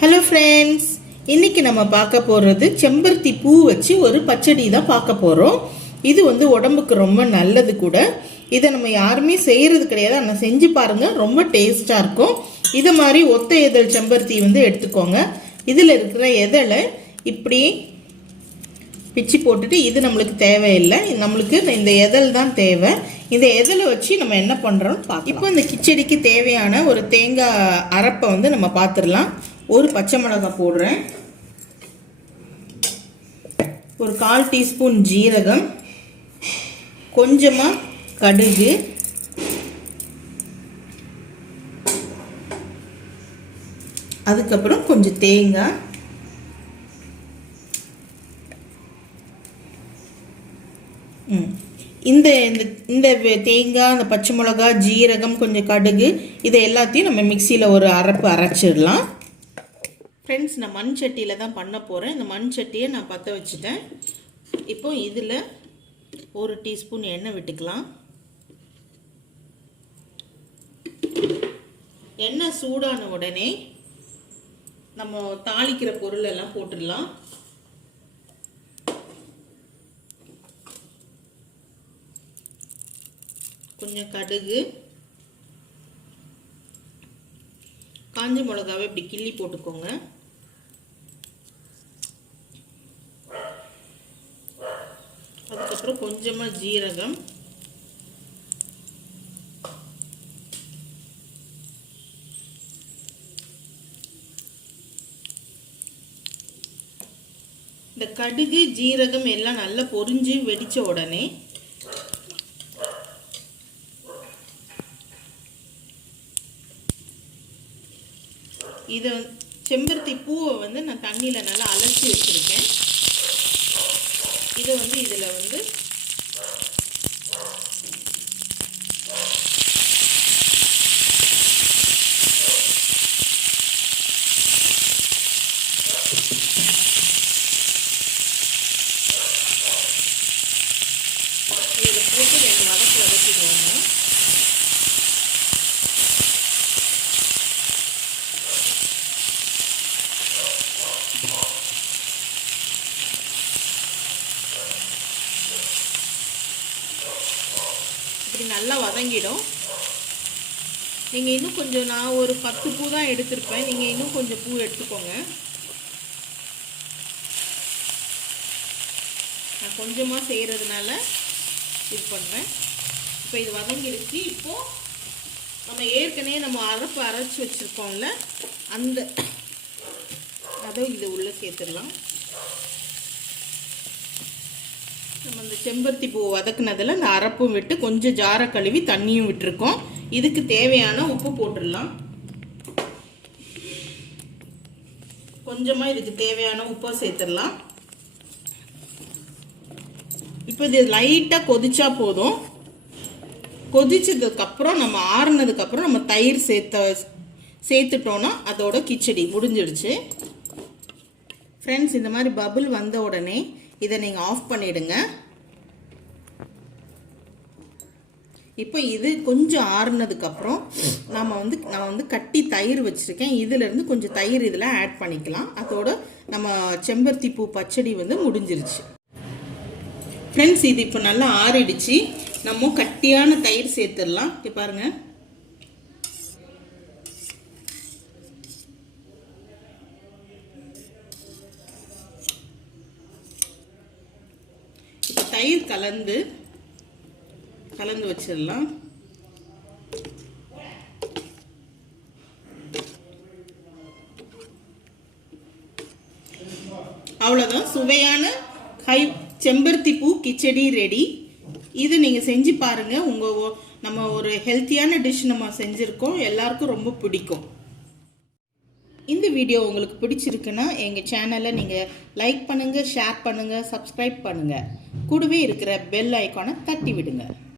Hello friends, இன்றைக்கி நம்ம பார்க்க போகிறது செம்பருத்தி பூ வச்சு ஒரு பச்சடி தான் பார்க்க போகிறோம். இது உடம்புக்கு ரொம்ப நல்லது கூட. இதை நம்ம யாருமே செய்கிறது கிடையாது, ஆனால் செஞ்சு பாருங்கள், ரொம்ப டேஸ்ட்டாக இருக்கும். இது மாதிரி ஒத்த இதழ் செம்பருத்தி எடுத்துக்கோங்க. இதில் இருக்கிற இதழை இப்படி பிச்சு போட்டுட்டு, இது நம்மளுக்கு தேவையில்லை, நம்மளுக்கு இந்த இதழ் தான் தேவை. இந்த இதழை வச்சு நம்ம என்ன பண்ணுறோம்னு பார்க்கலாம். இப்போ இந்த கிச்சடிக்கு தேவையான ஒரு தேங்காய் அரைப்பை நம்ம பார்த்துடலாம். ஒரு பச்சை மிளகாய் போடுறேன், ஒரு 1/4 டீஸ்பூன் ஜீரகம், கொஞ்சமாக கடுகு, அதுக்கப்புறம் கொஞ்சம் தேங்காய், இந்த இந்த தேங்காய், அந்த பச்சை மிளகாய், ஜீரகம், கொஞ்சம் கடுகு, இதை எல்லாத்தையும் நம்ம மிக்சியில் ஒரு அரைச்சிடலாம். ஃப்ரெண்ட்ஸ், நான் மண் சட்டியில் தான் பண்ண போகிறேன். இந்த மண் சட்டியை நான் பற்ற வச்சுட்டேன். இப்போ இதில் 1 டீஸ்பூன் எண்ணெய் விட்டுக்கலாம். எண்ணெய் சூடான உடனே நம்ம தாளிக்கிற பொருள் எல்லாம் போட்டுடலாம். கொஞ்சம் கடுகு, காஞ்ச மிளகாவை இப்படி கிள்ளி போட்டுக்கோங்க. அதுக்கப்புறம் கொஞ்சமாக ஜீரகம், இந்த கடுகு ஜீரகம் எல்லாம் நல்லா பொரிஞ்சு வெடிச்ச உடனே இதை செம்பருத்தி பூவை நான் தண்ணியில் நல்லா அலசி வச்சுருக்கேன். இதை இதில் போட்டு 2 வதக்கு வதக்கிடுவோங்க. இப்படி நல்லா வதங்கிடும். நீங்கள் இன்னும் கொஞ்சம், நான் ஒரு 10 பூ தான் எடுத்திருப்பேன், நீங்கள் இன்னும் கொஞ்சம் பூ எடுத்துக்கோங்க. நான் கொஞ்சமாக செய்கிறதுனால இது பண்ணுறேன். இப்போ இது வதங்கிடுச்சு. இப்போது நம்ம ஏற்கனவே அரைச்சி வச்சுருக்கோம்ல, அதை இது உள்ளே சேர்த்துடலாம். நம்ம இந்த செம்பருத்தி பூ வதக்குனதில் இந்த அரைப்பும் விட்டு கொஞ்சம் ஜாரை கழுவி தண்ணியும் விட்டுருக்கோம். இதுக்கு தேவையான உப்பு போட்டுடலாம். கொஞ்சமாக இதுக்கு தேவையான உப்பை சேர்த்துடலாம். இப்போ இது லைட்டாக கொதிச்சா போதும். கொதிச்சதுக்கப்புறம் நம்ம ஆறுனதுக்கப்புறம் நம்ம தயிர் சேர்த்துட்டோன்னா அதோட கிச்சடி முடிஞ்சிடுச்சு. ஃப்ரெண்ட்ஸ், இந்த மாதிரி பபிள் வந்த உடனே இதை நீங்கள் ஆஃப் பண்ணிவிடுங்க. இப்போ இது கொஞ்சம் ஆறுனதுக்கப்புறம் நான் கட்டி தயிர் வச்சுருக்கேன். இதிலேருந்து கொஞ்சம் தயிர் இதில் ஆட் பண்ணிக்கலாம். அதோட நம்ம செம்பருத்தி பூ பச்சடி முடிஞ்சிருச்சு. ஃப்ரெண்ட்ஸ், இது இப்போ நல்லா ஆறிடுச்சு. நம்ம கட்டியான தயிர் சேர்த்துடலாம். இப்போ பாருங்கள், இப்போ தயிர் கலந்து வச்சிடலாம். அவ்வளோதான், சுவையான செம்பருத்தி பூ கிச்சடி ரெடி. இது நீங்கள் செஞ்சு பாருங்கள். நம்ம ஒரு ஹெல்த்தியான டிஷ் நம்ம செஞ்சுருக்கோம், எல்லாருக்கும் ரொம்ப பிடிக்கும். இந்த வீடியோ உங்களுக்கு பிடிச்சிருக்குன்னா எங்கள் சேனலை நீங்கள் லைக் பண்ணுங்கள், ஷேர் பண்ணுங்கள், சப்ஸ்கிரைப் பண்ணுங்கள். கூடவே இருக்கிற பெல் ஐக்கானை தட்டி விடுங்க.